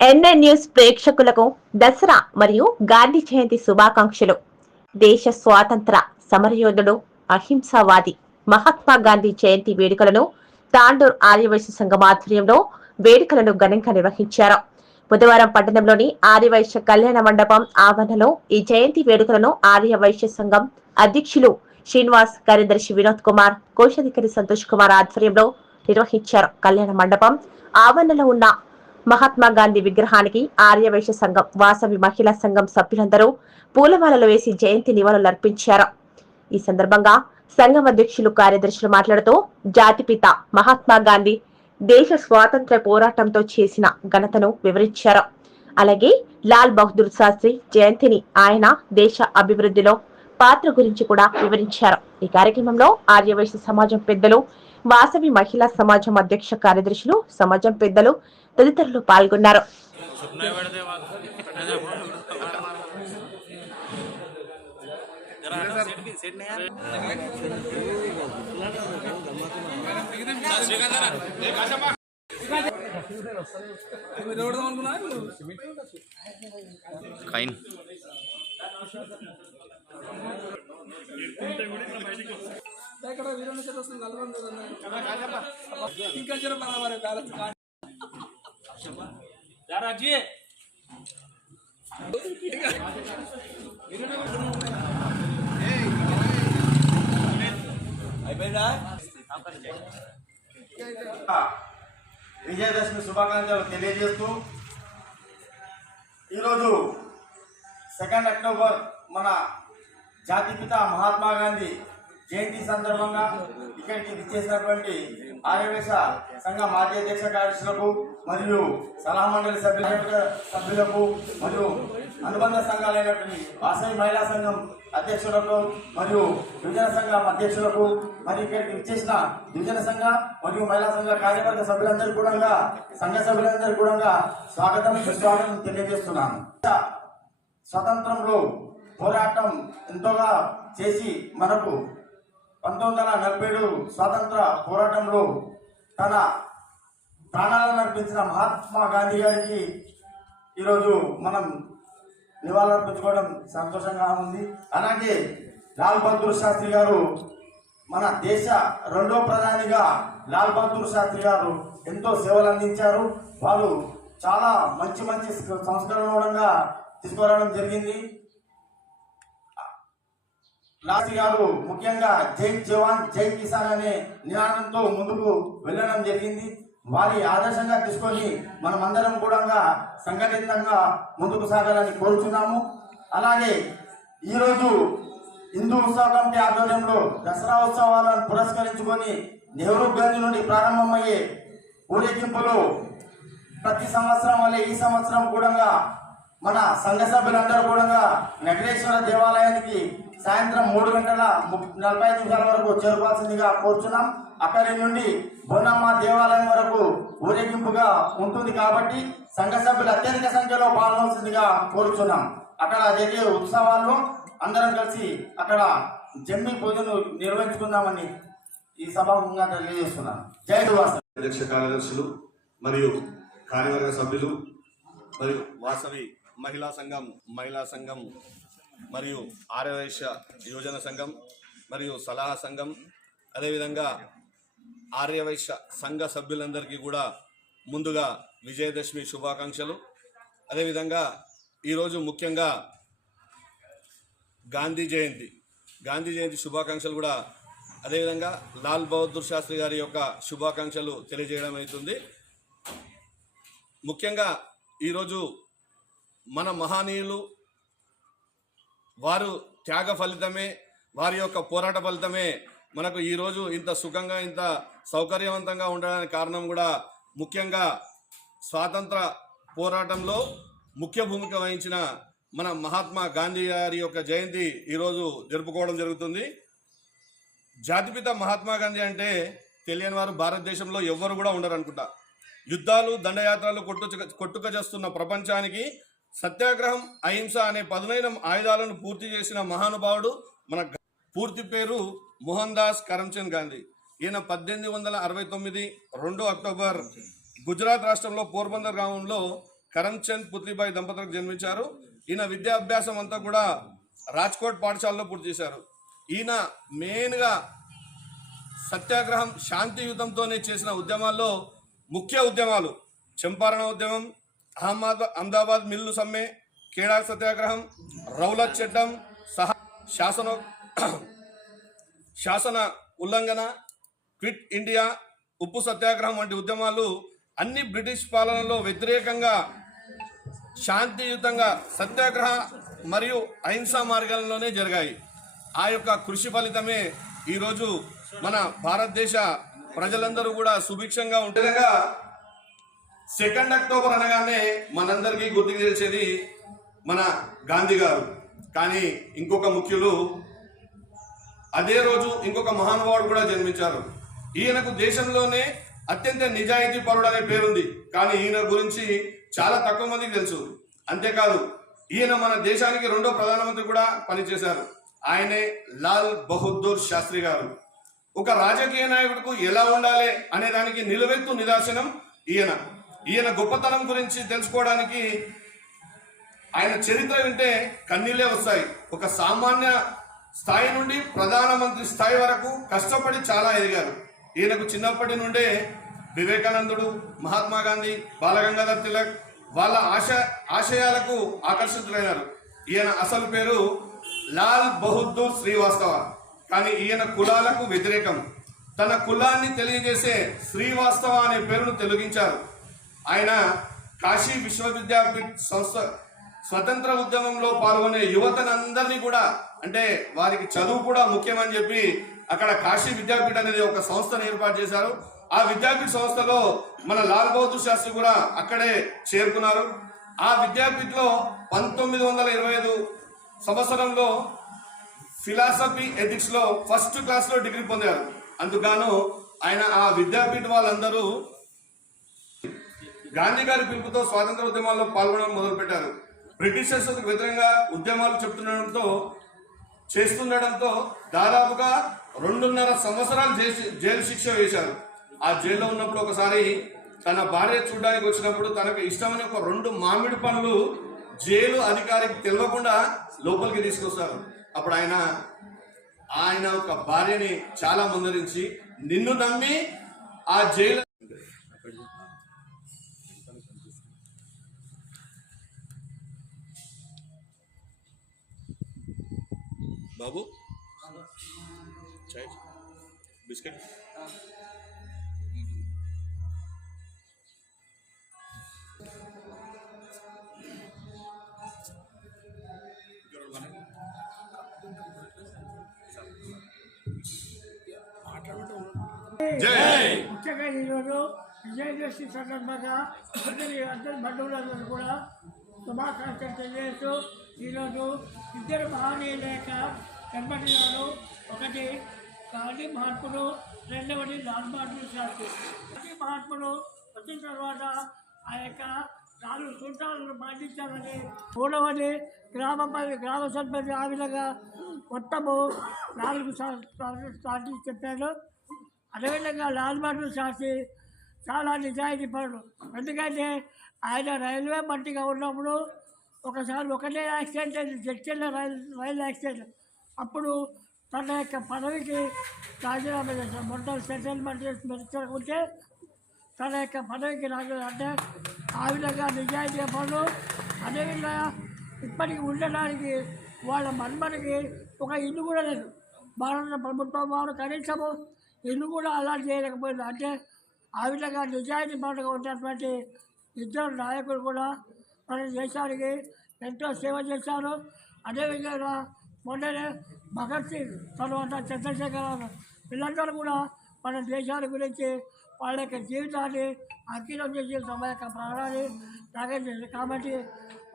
NN news ప్రేక్షకులకు దసరా మరియు గాంధీ జయంతి శుభాకాంక్షలు. దేశ స్వాతంత్ర సమరయోధుడు అహింసావాది మహాత్మా గాంధీ జయంతి వేడుకలను తాండూర్ ఆర్యవైశ్య సంఘం ఆధ్వర్యంలో వేడుకలను ఘనంగా నిర్వహించారు. బుధవారం పట్టణంలోని ఆర్యవైశ్య కళ్యాణ మండపం ఆవరణలో ఈ జయంతి వేడుకలను ఆర్యవైశ్య సంఘం అధ్యక్షులు శ్రీనివాస్ కార్యదర్శి వినోద్ కుమార్ కోశాధికారి సంతోష్ కుమార్ ఆధ్వర్యంలో నిర్వహించారు. కళ్యాణ మండపం ఆవరణలో ఉన్న మహాత్మా గాంధీ విగ్రహానికి ఆర్యవైశ్య సంఘం వాసవి మహిళా సంఘం సభ్యులందరూ పూలమాలలు వేసి జయంతి నివాళులర్పించారు ఈ సందర్భంగా సంఘం అధ్యక్షులు కార్యదర్శులు మాట్లాడుతూ జాతిపిత మహాత్మా గాంధీ దేశ స్వాతంత్ర్య పోరాటంతో చేసిన ఘనతను వివరించారు. అలాగే లాల్ బహదూర్ శాస్త్రి జయంతిని ఆయన దేశ అభివృద్ధిలో పాత్ర గురించి కూడా వివరించారు. ఈ కార్యక్రమంలో ఆర్యవైశ్య సమాజం పెద్దలు వాసవి మహిళా సమాజం అధ్యక్ష కార్యదర్శులు సమాజం పెద్దలు తదితరులు పాల్గొన్నారు. ఇంకా జర మన మరి బ్యాలెన్స్ అయిపోయిందా? విజయదశమి శుభాకాంక్షలు తెలియజేస్తూ ఈరోజు సెకండ్ అక్టోబర్ మన జాతిపిత మహాత్మా గాంధీ జయంతి సందర్భంగా ఇక్కడికి విచ్చేసినటువంటి ఆర్యవేశ సంఘ మాజీ అధ్యక్ష కార్యదర్శులకు మరియు సలహా మండలి సభ్యుల సభ్యులకు మరియు అనుబంధ సంఘాలైనటువంటి వాసవి మహిళా సంఘం అధ్యక్షులకు మరియు యువజన సంఘం అధ్యక్షులకు మరియు ఇక్కడికి ఇచ్చేసిన యువజన సంఘ మరియు మహిళా సంఘ కార్యవర్గ సభ్యులందరూ కూడా సంఘ సభ్యులందరూ కూడా స్వాగతం సుస్వాగతం తెలియజేస్తున్నాను. స్వతంత్రంలో పోరాటం ఎంతోగా చేసి మనకు పంతొమ్మిది వందల నలభై ఏడు స్వాతంత్ర పోరాటంలో తన ప్రాణాలను అర్పించిన మహాత్మా గాంధీ గారికి ఈరోజు మనం నివాళులర్పించుకోవడం సంతోషంగా ఉంది. అలాగే లాల్ బహదూర్ శాస్త్రి గారు మన దేశ రెండో ప్రధానిగా లాల్ బహదూర్ శాస్త్రి గారు ఎంతో సేవలు అందించారు. వారు చాలా మంచి మంచి సంస్కరణగా తీసుకురావడం జరిగింది. లాసి గారు ముఖ్యంగా జై జవాన్ జై కిసాన్ అనే నినాదంతో ముందుకు వెళ్ళడం జరిగింది. వారి ఆదర్శంగా తీసుకొని మనమందరం కూడా సంఘటితంగా ముందుకు సాగాలని కోరుచున్నాము. అలాగే ఈరోజు హిందూ ఉత్సవ కమిటీ ఆధ్వర్యంలో దసరా ఉత్సవాలను పురస్కరించుకొని నెహ్రూ గంజ్ నుండి ప్రారంభమయ్యే ఊరేగింపులో ప్రతి సంవత్సరం వల్ల ఈ సంవత్సరం కూడా మన సంఘ సభ్యులందరూ కూడా వెంకటేశ్వర దేవాలయానికి సాయంత్రం మూడు గంటల నలభై ఐదు నిమిషాల వరకు చేరుకోవాల్సిందిగా కోరుచున్నాం. అక్కడి నుండి బోనమ్మ దేవాలయం వరకు ఊరేగింపుగా ఉంటుంది కాబట్టి సంఘ సభ్యులు అత్యధిక సంఖ్యలో పాల్గొనాల్సిందిగా కోరుచున్నాం. అక్కడ జరిగే ఉత్సవాల్లో అందరం కలిసి అక్కడ జమ్మి పూజను నిర్వహించుకుందామని ఈ సభాముఖంగా తెలియజేస్తున్నాం. జై అధ్యక్ష కార్యదర్శులు మరియు కార్యవర్గ సభ్యులు మరియు వాసవి మహిళా సంఘం మహిళా సంఘం మరియు ఆర్యవైశ్య యువజన సంఘం మరియు సలహా సంఘం. అదేవిధంగా ఆర్యవైశ్య సంఘ సభ్యులందరికీ కూడా ముందుగా విజయదశమి శుభాకాంక్షలు. అదేవిధంగా ఈరోజు ముఖ్యంగా గాంధీ జయంతి. గాంధీ జయంతి శుభాకాంక్షలు కూడా అదేవిధంగా లాల్ బహదూర్ శాస్త్రి గారి యొక్క శుభాకాంక్షలు తెలియజేయడం అవుతుంది. ముఖ్యంగా ఈరోజు మన మహనీయులు వారు త్యాగ ఫలితమే వారి యొక్క పోరాట ఫలితమే. మనకు ఈరోజు ఇంత సుఖంగా ఇంత సౌకర్యవంతంగా ఉండడానికి కారణం కూడా ముఖ్యంగా స్వాతంత్ర పోరాటంలో ముఖ్య భూమిక వహించిన మన మహాత్మా గాంధీ గారి యొక్క జయంతి ఈరోజు జరుపుకోవడం జరుగుతుంది. జాతిపిత మహాత్మా గాంధీ అంటే తెలియని వారు భారతదేశంలో ఎవ్వరు కూడా ఉండరు అనుకుంటా యుద్ధాలు దండయాత్రలు కొట్టు కొట్టుక చేస్తున్న ప్రపంచానికి సత్యాగ్రహం అహింస అనే పదునైన ఆయుధాలను పూర్తి చేసిన మహానుభావుడు మన పూర్తి పేరు మోహన్ దాస్ కరమ్చంద్ గాంధీ. ఈయన పద్దెనిమిది వందల అరవై తొమ్మిది రెండు అక్టోబర్ గుజరాత్ రాష్ట్రంలో పోర్బందర్ గ్రామంలో కరమ్చంద్ పుత్రిబాయి దంపతులకు జన్మించారు. ఈయన విద్యాభ్యాసం అంతా కూడా రాజ్కోట్ పాఠశాలలో పూర్తి చేశారు. ఈయన మెయిన్గా సత్యాగ్రహం శాంతియుతంతోనే చేసిన ఉద్యమాల్లో ముఖ్య ఉద్యమాలు చంపారణ ఉద్యమం అహ్మద్ అహ్మదాబాద్ మిల్లు సమ్మె కేడా సత్యాగ్రహం రౌలత్ చట్టం సహా శాసన శాసన ఉల్లంఘన క్విట్ ఇండియా ఉప్పు సత్యాగ్రహం వంటి ఉద్యమాలు అన్ని బ్రిటిష్ పాలనలో వ్యతిరేకంగా శాంతియుతంగా సత్యాగ్రహ మరియు అహింసా మార్గాలలోనే జరిగాయి. ఆ యొక్క కృషి ఫలితమే ఈరోజు మన భారతదేశ ప్రజలందరూ కూడా సుభిక్షంగా ఉంటుండగా సెకండ్ అక్టోబర్ అనగానే మనందరికీ గుర్తుకు తెలిసేది మన గాంధీ గారు. కానీ ఇంకొక ముఖ్యులు అదే రోజు ఇంకొక మహానుభావుడు కూడా జన్మించారు. ఈయనకు దేశంలోనే అత్యంత నిజాయితీ పరుడు అనే పేరుంది. కానీ ఈయన గురించి చాలా తక్కువ మందికి తెలుసు. అంతేకాదు ఈయన మన దేశానికి రెండో ప్రధానమంత్రి కూడా పనిచేశారు. ఆయనే లాల్ బహదూర్ శాస్త్రి గారు. ఒక రాజకీయ నాయకుడికి ఎలా ఉండాలి అనే దానికి నిలువెత్తు నిదర్శనం ఈయన. ఈయన గొప్పతనం గురించి తెలుసుకోవడానికి ఆయన చరిత్ర వింటే కన్నీళ్ళే వస్తాయి. ఒక సామాన్య స్థాయి నుండి ప్రధానమంత్రి స్థాయి వరకు కష్టపడి చాలా ఎదిగారు. ఈయనకు చిన్నప్పటి నుండే వివేకానందుడు మహాత్మా గాంధీ బాలగంగాధర్ తిలక్ వాళ్ళ ఆశ ఆశయాలకు ఆకర్షితులైనారు. ఈయన అసలు పేరు లాల్ బహదూర్ శ్రీవాస్తవ. కానీ ఈయన కులాలకు వ్యతిరేకం. తన కులాన్ని తెలియజేసే శ్రీవాస్తవ అనే పేరును తొలగించారు. ఆయన కాశీ విశ్వవిద్యాపీఠ్ సంస్థ స్వతంత్ర ఉద్యమంలో పాల్గొనే యువతనందరినీ కూడా అంటే వారికి చదువు కూడా ముఖ్యమని చెప్పి అక్కడ కాశీ విద్యాపీఠ అనేది ఒక సంస్థను ఏర్పాటు చేశారు. ఆ విద్యాపీఠ సంస్థలో మన లాల్ బహదూర్ శాస్త్రి కూడా అక్కడే చేరుకున్నారు. ఆ విద్యాపీఠలో పంతొమ్మిది వందల ఇరవై ఐదు సంవత్సరంలో ఫిలాసఫీ ఎథిక్స్లో ఫస్ట్ క్లాస్లో డిగ్రీ పొందారు. అందుకు ఆయన ఆ విద్యాపీఠ వాళ్ళందరూ గాంధీ గారి పిలుపుతో స్వాతంత్ర ఉద్యమాల్లో పాల్గొనడం మొదలుపెట్టారు. బ్రిటిషర్స్ వ్యతిరేకంగా ఉద్యమాలు చెప్తుండడంతో చేస్తుండడంతో దాదాపుగా రెండున్నర సంవత్సరాలు జైలు జైలు శిక్ష వేశారు. ఆ జైల్లో ఉన్నప్పుడు ఒకసారి తన భార్య చూడడానికి వచ్చినప్పుడు తనకు ఇష్టమైన ఒక రెండు మామిడి పనులు జైలు అధికారికి తెలియకుండా లోపలికి తీసుకొస్తారు. అప్పుడు ఆయన ఆయన ఒక భార్యని చాలా ముందరించి నిన్ను నమ్మి ఆ జైలు బాబు చాయ్ బిస్కెట్ జై ముఖ్యంగా ఈరోజు విజయదశమి సందర్భంగా అందరి అందరి బంధువులందరూ కూడా శుభాకాంక్షలు తెలియజేస్తూ ఈరోజు ఇద్దరు మహనీయుల యొక్క జన్మదినాలు ఒకటి గాంధీ మహాత్ముడు రెండవది లాల్ బహదూర్ శాస్త్రి గాంధీ మహాత్ముడు వచ్చిన తర్వాత ఆ యొక్క నాలుగు సూత్రాలను పాటించాలని మూడవది గ్రామ గ్రామ సర్పంచ్ ఆ విధంగా మొత్తము నాలుగు సార్లు చెప్పారు. అదేవిధంగా లాల్ బహదూర్ శాస్త్రి చాలా నిజాయితీ పడు ఎందుకంటే ఆయన రైల్వే మంత్రిగా ఉన్నప్పుడు ఒకసారి ఒకటే యాక్సిడెంట్ అయింది జడ్చెల్ల రైలు రైలు యాక్సిడెంట్. అప్పుడు తన యొక్క పదవికి రాజీనామా చేశారు. మొత్తం సెటిల్మెంట్ చేసి మెచ్చుకుంటే తన యొక్క పదవికి రాజు అంటే ఆ విధంగా నిజాయితీ పనులు అదేవిధంగా ఇప్పటికి ఉండడానికి వాళ్ళ మన్మనికి ఒక ఇల్లు కూడా లేదు. భారత ప్రభుత్వం వారు కనీసము ఇల్లు కూడా అలా చేయలేకపోయింది. అంటే ఆ విధంగా నిజాయితీ పనులుగా ఉన్నటువంటి ఇద్దరు నాయకులు కూడా మన దేశానికి ఎంతో సేవ చేశారు. అదేవిధంగా మొన్ననే భగత్ సింగ్ తర్వాత చంద్రశేఖర్ వీళ్ళందరూ కూడా మన దేశాల గురించి వాళ్ళ యొక్క జీవితాన్ని అంకితం చేసిన తమ యొక్క ప్రాణాన్ని త్యాగం చేశారు. కాబట్టి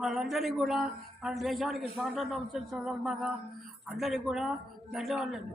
వాళ్ళందరికీ కూడా మన దేశానికి స్వాతంత్రం వచ్చిన సందర్భంగా అందరికీ కూడా ధన్యవాదాలు.